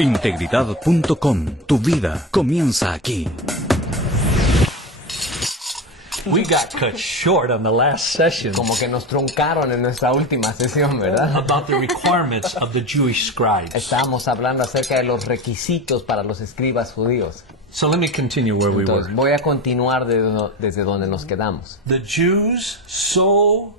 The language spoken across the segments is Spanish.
Integridad.com. Tu vida comienza aquí. We got cut short on the last session Como que nos truncaron en nuestra última sesión, ¿verdad? about the requirements of the Jewish scribes. Estábamos hablando acerca de los requisitos para los escribas judíos. So let me continue where we Entonces, were. voy a continuar desde donde nos quedamos. The Jews so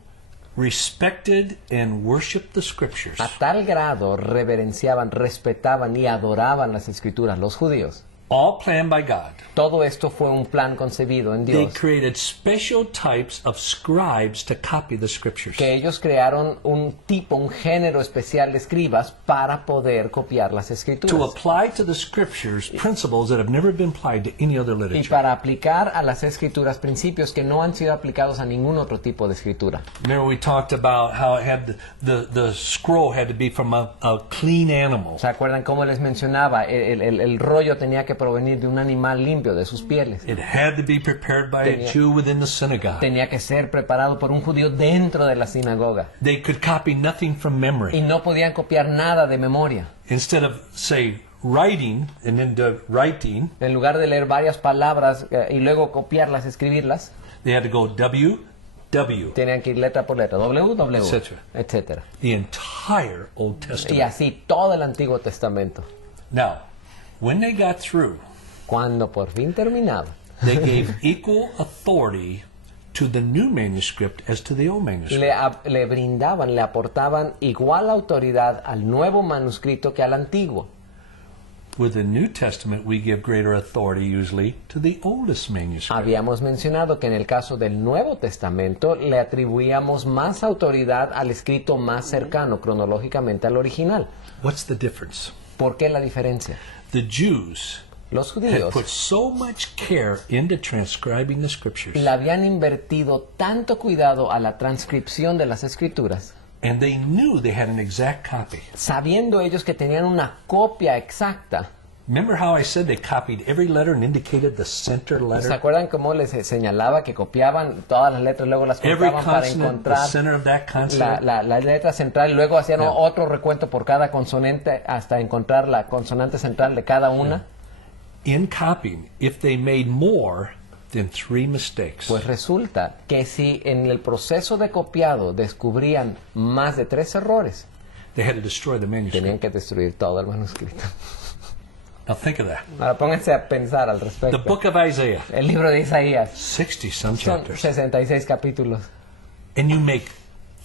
respected and worshiped the scriptures A tal grado reverenciaban, respetaban y adoraban las escrituras los judíos. all planned by God. Todo esto fue un plan concebido en They Dios. created special types of scribes to copy the scriptures. Que ellos crearon un género especial de escribas para poder copiar las To escrituras. apply to the scriptures principles that have never been applied to any other Y literature. para aplicar a las escrituras principios que no han sido aplicados a ningún otro tipo de escritura. Remember we talked about how it had the scroll had to be from a clean animal. ¿Se acuerdan cómo les mencionaba? El rollo tenía que provenir de un animal limpio, de sus pieles. It had to be prepared by a Tenía- Jew within the synagogue. Tenía que ser preparado por un judío dentro de la sinagoga. They could copy nothing from Y memory. no podían copiar nada de memoria. Instead of, say, writing and then writing, En lugar de leer varias palabras y luego copiarlas, escribirlas, they had to go W, tenían que ir letra por letra, W, Etcétera. etcétera. the entire Old Y Testament. así todo el Antiguo Testamento. Now, when they got through, Cuando por fin terminaba, they gave equal authority to the new manuscript as to the old manuscript. le brindaban, le aportaban igual autoridad al nuevo manuscrito que al antiguo. With the New Testament, we give greater authority usually to the oldest manuscript. Habíamos mencionado que en el caso del Nuevo Testamento le atribuíamos más autoridad al escrito más cercano cronológicamente al original. What's the difference? ¿Por qué la diferencia? The Jews Los had judíos put so much care into transcribing the scriptures, le habían invertido tanto cuidado a la transcripción de las escrituras, and they knew they had an exact copy. sabiendo ellos que tenían una copia exacta. Remember how I said they copied every letter and indicated the center ¿Se letter? acuerdan cómo les señalaba que copiaban todas las letras, luego las Every contaban para consonant, the encontrar center of that consonant. la letra central y luego hacían Yeah. otro recuento por cada consonante hasta encontrar la consonante central de cada una? In copying, if they made more than 3 mistakes, Pues resulta que si en el proceso de copiado descubrían más de 3 errores, they had to destroy the manuscript. tenían que destruir todo el manuscrito. Now think of that. Ahora pónganse a pensar al The respecto. book of Isaiah, El libro de Isaías 60 some son chapters. 66 capítulos And you make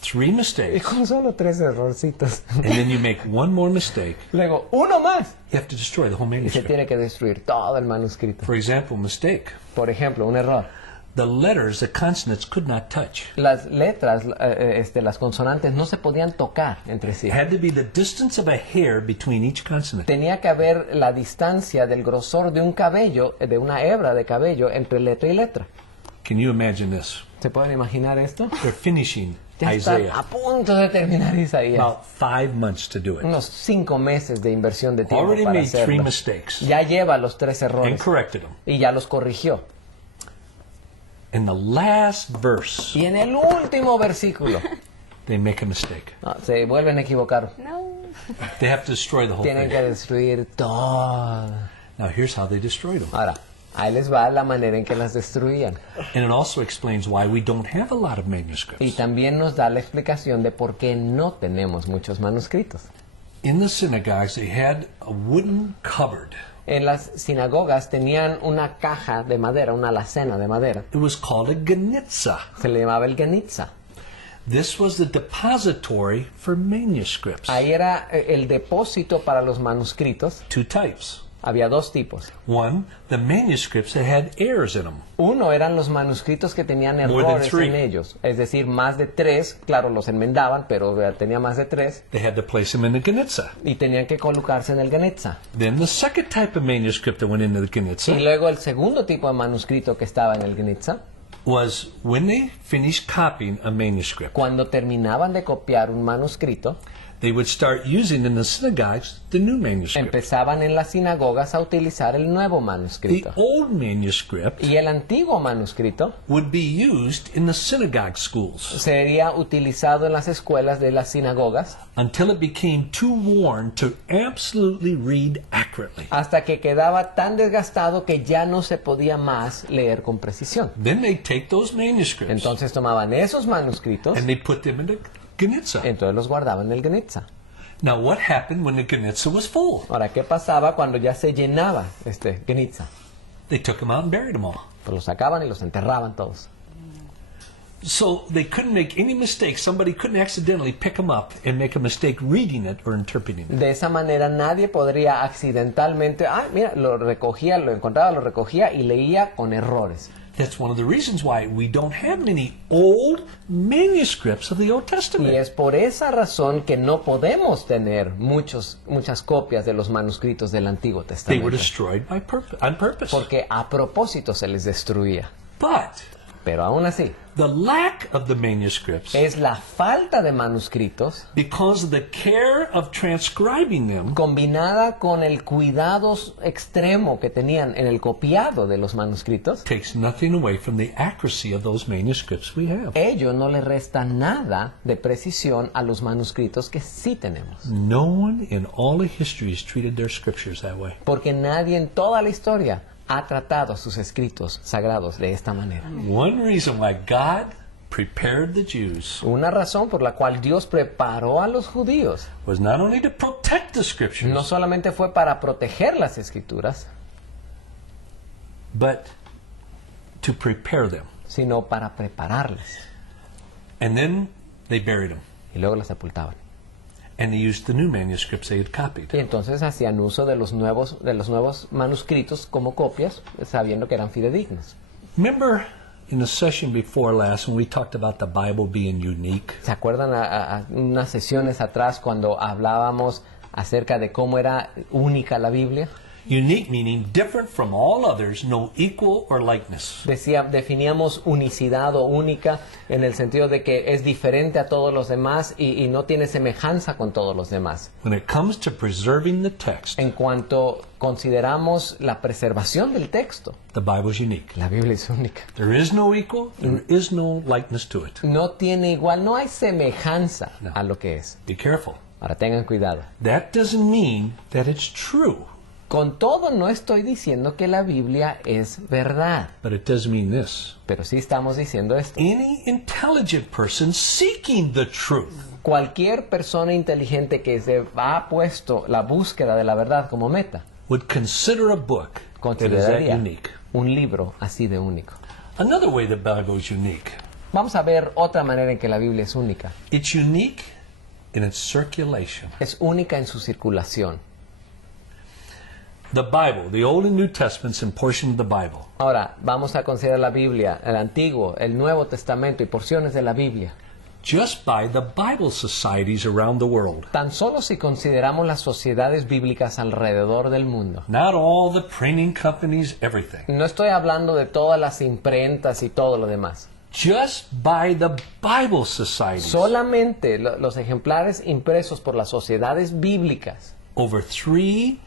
3 y mistakes, con solo 3 errorcitos. and then you make one more mistake, Luego, uno más. you have to destroy the whole Y se manuscript. tiene que destruir todo el manuscrito. For example, mistake. Por ejemplo, un error. The letters, the consonants could not touch. Las letras, las consonantes no se podían tocar entre sí. It had to be the distance of a hair between each consonant. Tenía que haber la distancia del grosor de un cabello, de una hebra de cabello entre letra y letra. Can you imagine this? ¿Se pueden imaginar esto? They're finishing Ya están Isaiah. a punto de terminar Isaías. About 5 months to do it. Unos 5 meses de inversión de tiempo Already para made 3 hacerlo. mistakes Ya lleva los 3 and errores corrected them. y ya los corrigió. In the last verse, Y en el último versículo they make a mistake. se vuelven a equivocar. They have to destroy the whole Tienen que thing. destruir todo. Now here's how they destroyed them. Ahora, ahí les va la manera en que las destruían. And it also explains why we don't have a lot of Y manuscripts. también nos da la explicación de por qué no tenemos muchos manuscritos. In the synagogues, they had a wooden cupboard. En las sinagogas tenían una caja de madera, una alacena de madera. It was called a genitza. Se le llamaba el genitza. This was the depository for manuscripts. Ahí era el depósito para los manuscritos. 2 types. Había 2 tipos. One, the manuscripts that had errors in them. Uno eran los manuscritos que tenían More than errores 3. en ellos. Es decir, más de 3. Claro, los enmendaban, pero tenía más de 3. They had to place them in the genitza. Y tenían que colocarse en el genitza. Then the second type of manuscript that went into the Y genitza luego el segundo tipo de manuscrito que estaba en el genitza, was when they finished copying a manuscript, cuando terminaban de copiar un manuscrito, they would start using in the synagogues the new manuscript. empezaban en las sinagogas a utilizar el nuevo The manuscrito. old manuscript Y el antiguo manuscrito would be used in the synagogue schools sería utilizado en las escuelas de las sinagogas until it became too worn to absolutely read accurately. hasta que quedaba tan desgastado que ya no se podía más leer con precisión. Then they take those manuscripts Entonces tomaban esos manuscritos, and they put them in the Genitza. entonces los guardaban en el Genitza. Now, what happened when the Genitza was full? Ahora, ¿qué pasaba cuando ya se llenaba este Genitza? They took them out and buried them all. Pues los sacaban y los enterraban todos. So they couldn't make any mistakes. Somebody couldn't accidentally pick them up and make a mistake reading it or interpreting it. De esa manera nadie podría accidentalmente, mira, lo recogía, lo encontraba, lo recogía y leía con errores. That's one of the reasons why we don't have many old manuscripts of the Old Y Testament. es por esa razón que no podemos tener muchas copias de los manuscritos del Antiguo They were Testamento. destroyed on purpose. Porque a propósito se les destruía. But Pero aún así, the lack of the manuscripts, es la falta de manuscritos because of the care of transcribing them, combinada con el cuidado extremo que tenían en el copiado de los manuscritos, takes nothing away from the accuracy of those manuscripts we have. ello no le resta nada de precisión a los manuscritos que sí tenemos. No one in all of history has treated their scriptures that way. Porque nadie en toda la historia ha tratado sus escritos sagrados de esta manera. One reason why God prepared the Jews Una razón por la cual Dios preparó a los judíos was not only to protect the scriptures, no solamente fue para proteger las escrituras, but to prepare them. sino para prepararlas. And then they buried them. Y luego las sepultaban. And they used the new manuscripts they had copied. Y entonces hacían uso de los nuevos manuscritos como copias, sabiendo que eran fidedignos. Remember in the session before last when we talked about the Bible being unique? ¿Se acuerdan a unas sesiones atrás cuando hablábamos acerca de cómo era única la Biblia? Unique meaning different from all others, no equal or likeness. Definíamos unicidad o única en el sentido de que es diferente a todos los demás y no tiene semejanza con todos los demás. When it comes to preserving the text, En cuanto consideramos la preservación del texto, the Bible is unique. la Biblia es única. There is no equal, there is no likeness to it. No tiene igual, no hay semejanza No. a lo que es. Be careful. Ahora tengan cuidado. That doesn't mean that it's true, Con todo no estoy diciendo que la Biblia es verdad, but it does mean this. pero sí estamos diciendo esto. Any intelligent person seeking the truth Cualquier persona inteligente que se ha puesto la búsqueda de la verdad como meta, would consider a book that is that consideraría unique. un libro así de único. Another way the Bible is unique. Vamos a ver otra manera en que la Biblia es única. It's unique in its circulation. Es única en su circulación. The Bible, the Old and New Testaments and portion of the Bible, Ahora, vamos a considerar la Biblia, el Antiguo, el Nuevo Testamento y porciones de la Biblia. just by the Bible societies around the world. Tan solo si consideramos las sociedades bíblicas alrededor del mundo. Not all the printing companies, everything. No estoy hablando de todas las imprentas y todo lo demás. Just by the Bible societies, Solamente los ejemplares impresos por las sociedades bíblicas. over 3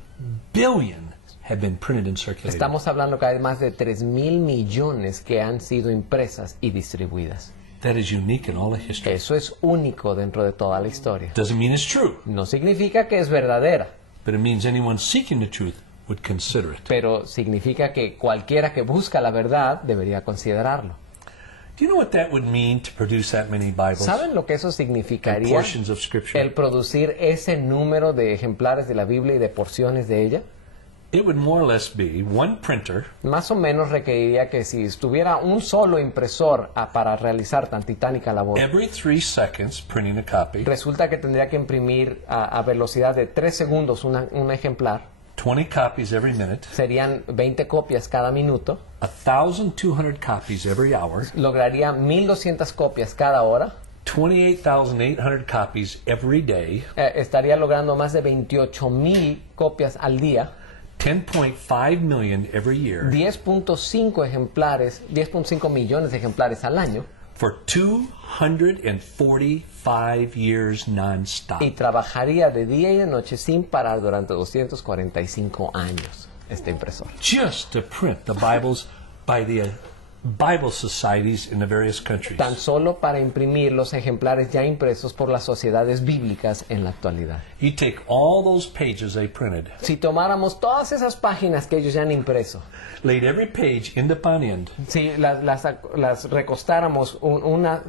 billion have been printed and circulated. Estamos hablando que hay más de 3,000 millones que han sido impresas y distribuidas. That is unique in all of history. Eso es único dentro de toda la historia. Doesn't mean it's true, No significa que es verdadera, but it means anyone seeking the truth would consider it. pero significa que cualquiera que busca la verdad debería considerarlo. Do you know what that would mean to produce that many Bibles ¿Saben lo que eso and significaría? portions of Scripture? El producir ese número de ejemplares de la Biblia y de porciones de ella. It would more or less be one printer Más o menos requeriría que si estuviera un solo impresor para realizar tan titánica labor, every 3 seconds printing a copy, resulta que tendría que imprimir a velocidad de 3 segundos un ejemplar. 20 copies every minute, Serían 20 copias cada minuto. 1,200 copies every hour, Lograría 1,200 copias cada hora. 28,800 copies every day, Estaría logrando más de 28,000 copias al día. 10.5 million every year 10.5 millones de ejemplares al año. for 240 245 years nonstop. Y trabajaría de día y de noche sin parar durante 245 años este impresor. Just to print the Bibles by the Bible societies in the various countries. Tan solo para imprimir los ejemplares ya impresos por las sociedades bíblicas en la actualidad. You take all those pages they printed, Si tomáramos todas esas páginas que ellos ya han impreso, laid every page end upon end, si las recostáramos una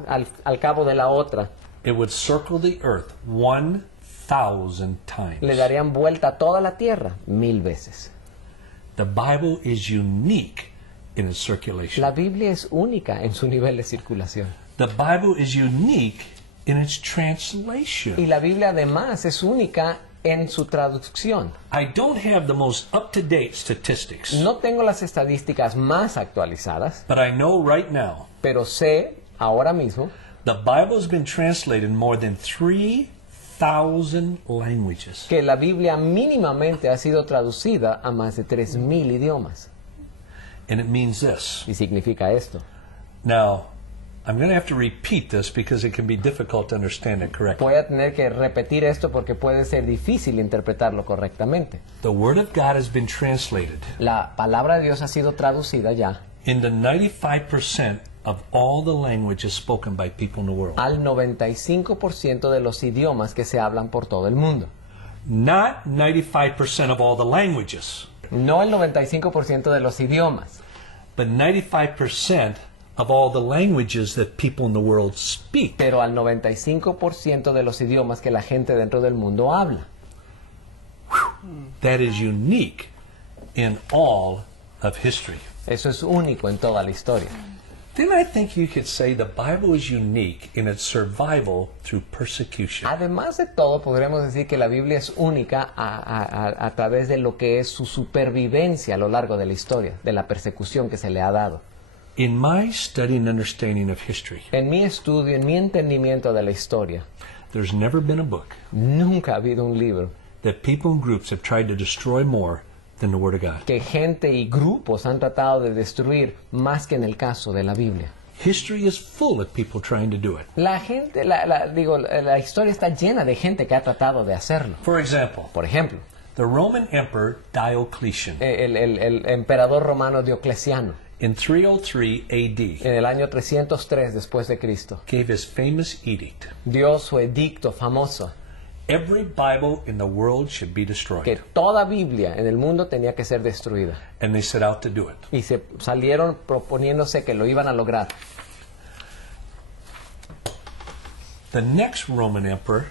al cabo de la otra, it would circle the earth 1,000 times. le darían vuelta a toda la tierra 1000 veces. The Bible is unique in its circulation. La Biblia es única en su nivel de circulación. The Bible is unique in its translation. Y la Biblia además es única en su traducción. I don't have the most up-to-date statistics, No tengo las estadísticas más actualizadas, but I know right now pero sé ahora mismo the Bible has been translated in more than 3,000 languages. que la Biblia mínimamente ha sido traducida a más de 3000 idiomas. And it means this. Y significa esto. Now, I'm going to have to repeat this because it can be difficult to understand it correctly. Voy a tener que repetir esto porque puede ser difícil interpretarlo correctamente. The Word of God has been translated La palabra de Dios ha sido traducida ya into 95% of all the languages spoken by people in the world. al 95% de los idiomas que se hablan por todo el mundo. Not 95% of all the languages, No el 95% de los idiomas, but 95% of all the languages that people in the world speak. pero al 95% de los idiomas que la gente dentro del mundo habla. That is unique in all of history. Eso es único en toda la historia. Then I think you could say the Bible is unique in its survival through persecution. Además de todo, podríamos decir que la Biblia es única a través de lo que es su supervivencia a lo largo de la historia, de la persecución que se le ha dado. In my study and understanding of history, En mi estudio, en mi entendimiento de la historia, there's never been a book nunca ha habido un libro that people and groups have tried to destroy more than the Word of God. que gente y grupos han tratado de destruir más que en el caso de la Biblia. History is full of people trying to do it. La gente, la historia está llena de gente que ha tratado de hacerlo. For example, Por ejemplo, the Roman Emperor Diocletian el emperador romano Diocleciano, in 303 AD en el año 303 después de Cristo, gave his famous edict. dio su edicto famoso Every Bible in the world should be que destroyed. toda Biblia en el mundo tenía que ser destruida. And they set out to do it. Y se salieron proponiéndose que lo iban a lograr. The next Roman emperor,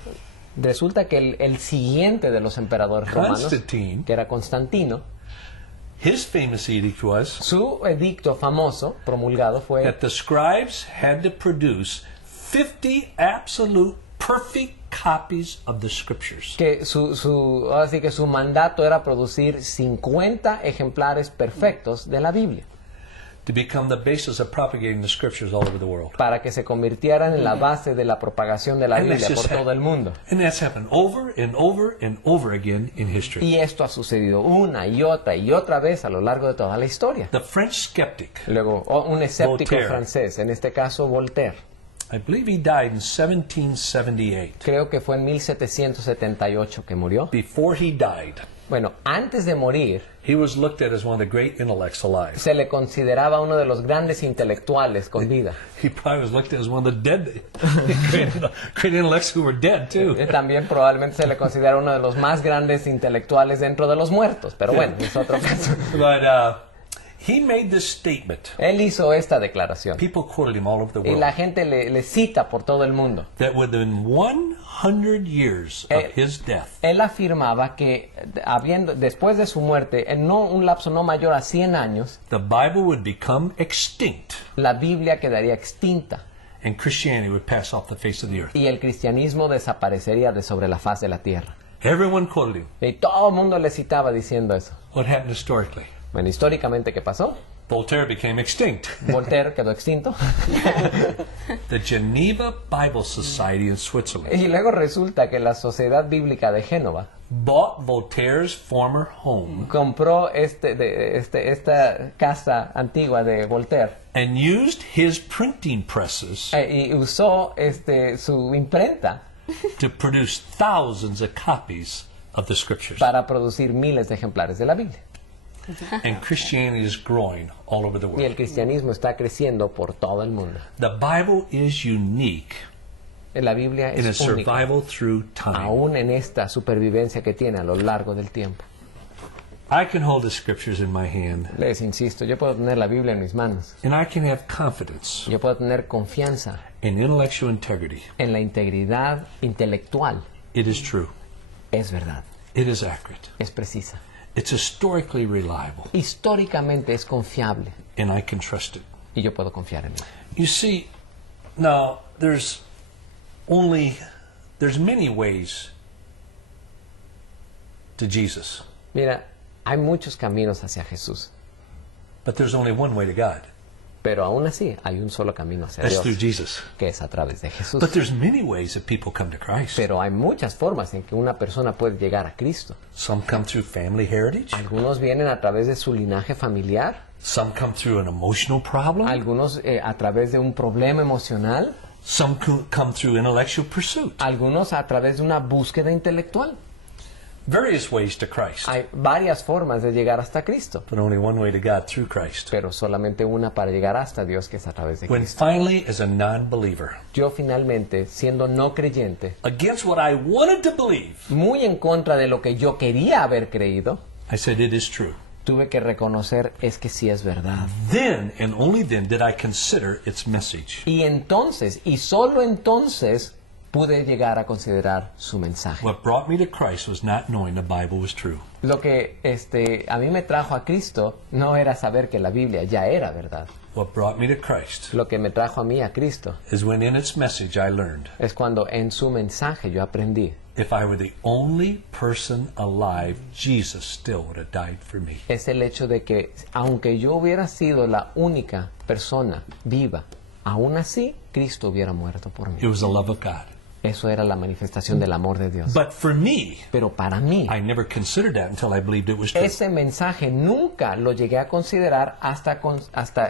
Resulta que el siguiente de los emperadores romanos, Constantine, que era Constantino, his famous edict was su edicto famoso promulgado fue that the scribes had to produce 50 absolute perfect copies of the scriptures. que así que su mandato era producir 50 ejemplares perfectos de la Biblia To become the basis of propagating the scriptures all over the world. para que se convirtieran en la base de la propagación de la And that's Biblia just por todo el mundo. And that's happened over and over and over again in history. Y esto ha sucedido una y otra vez a lo largo de toda la historia. The French skeptic, Luego, un escéptico Voltaire. francés, en este caso Voltaire, I believe he died in 1778. creo que fue en 1778 que murió. Before he died, Bueno, antes de morir, he was looked at as one of the great intellects alive. se le consideraba uno de los grandes intelectuales con vida. He probably was looked at as one of the dead, great intellects who were dead too. También probablemente se le considera uno de los más grandes intelectuales dentro de los muertos, pero bueno, es otro caso. But he made this statement. Él hizo esta declaración People quoted him all over the y world. la gente le cita por todo el mundo. That within 100 years of his death, Él afirmaba que después de su muerte, en un lapso no mayor a 100 años, the Bible would become extinct la Biblia quedaría extinta and Christianity would pass off the face of the earth. y el cristianismo desaparecería de sobre la faz de la tierra. Everyone quoted him. Y todo el mundo le citaba diciendo eso. What happened historically? Bueno, históricamente, ¿qué pasó? Voltaire became extinct. Voltaire quedó extinto. The Geneva Bible Society in Switzerland Y luego resulta que la Sociedad Bíblica de Génova bought Voltaire's former home compró esta casa antigua de Voltaire and used his printing presses y usó su imprenta to produce thousands of copies of the scriptures. para producir miles de ejemplares de la Biblia. And Christianity is growing all over the Y el world. cristianismo está creciendo por todo el mundo. The Bible is unique La Biblia in es its única, survival through time. aún en esta supervivencia que tiene a lo largo del tiempo. I can hold the scriptures in my hand, Les insisto, yo puedo tener la Biblia en mis manos. and I can have confidence Yo puedo tener confianza in intellectual integrity. en la integridad intelectual. It is true. Es verdad, It is accurate. es precisa. It's historically reliable, Históricamente es confiable and I can trust it. y yo puedo confiar en él. You see, now there's many ways to Jesus, Mira, hay muchos caminos hacia Jesús, but there's only one way to God. pero aún así hay un solo camino hacia That's through Dios, Jesus. que es a través de Jesús. But there's many ways that people come to Christ. Pero hay muchas formas en que una persona puede llegar a Cristo. Some come through family heritage. Algunos vienen a través de su linaje familiar, Some come through an emotional problem. algunos a través de un problema emocional, Some come through intellectual pursuit. algunos a través de una búsqueda intelectual. Various ways to Christ, Hay varias formas de llegar hasta Cristo, but only one way to God through Christ. pero solamente una para llegar hasta Dios, que es a través de When Cristo. finally, as a non-believer, Yo finalmente, siendo no creyente, against what I wanted to believe, muy en contra de lo que yo quería haber creído, I said, it is true. tuve que reconocer es que sí es verdad. Then and only then did I consider its message. Y entonces, y solo entonces, pude llegar a considerar su mensaje. What brought me to Christ was not knowing the Bible was true. Lo que a mí me trajo a Cristo no era saber que la Biblia ya era verdad. What brought me to Christ Lo que me trajo a mí a Cristo is when in its message I learned es cuando en su mensaje yo aprendí. if I were the only person alive, Jesus still would have died for me. Es el hecho de que aunque yo hubiera sido la única persona viva, aún así Cristo hubiera muerto por It mí. was the love of God. Eso era la manifestación del amor de Dios. But for me, Pero para mí, I never considered that until I believed it was true. ese mensaje nunca lo llegué a considerar hasta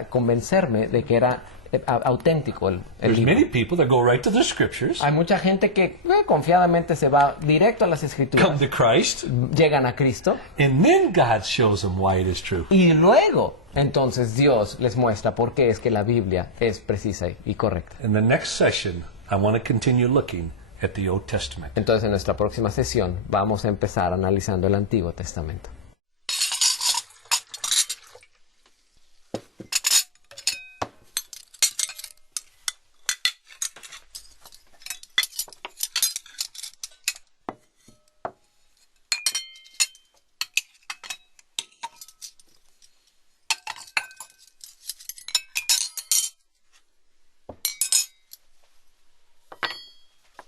convencerme de que era auténtico el There's libro. many people that go right to the scriptures, Hay mucha gente que confiadamente se va directo a las come escrituras, to Christ, llegan a Cristo and then God shows them why it is true. y luego entonces Dios les muestra por qué es que la Biblia es precisa y correcta. In the next session, I want to continue looking at the Old Testament. Entonces en nuestra próxima sesión vamos a empezar analizando el Antiguo Testamento.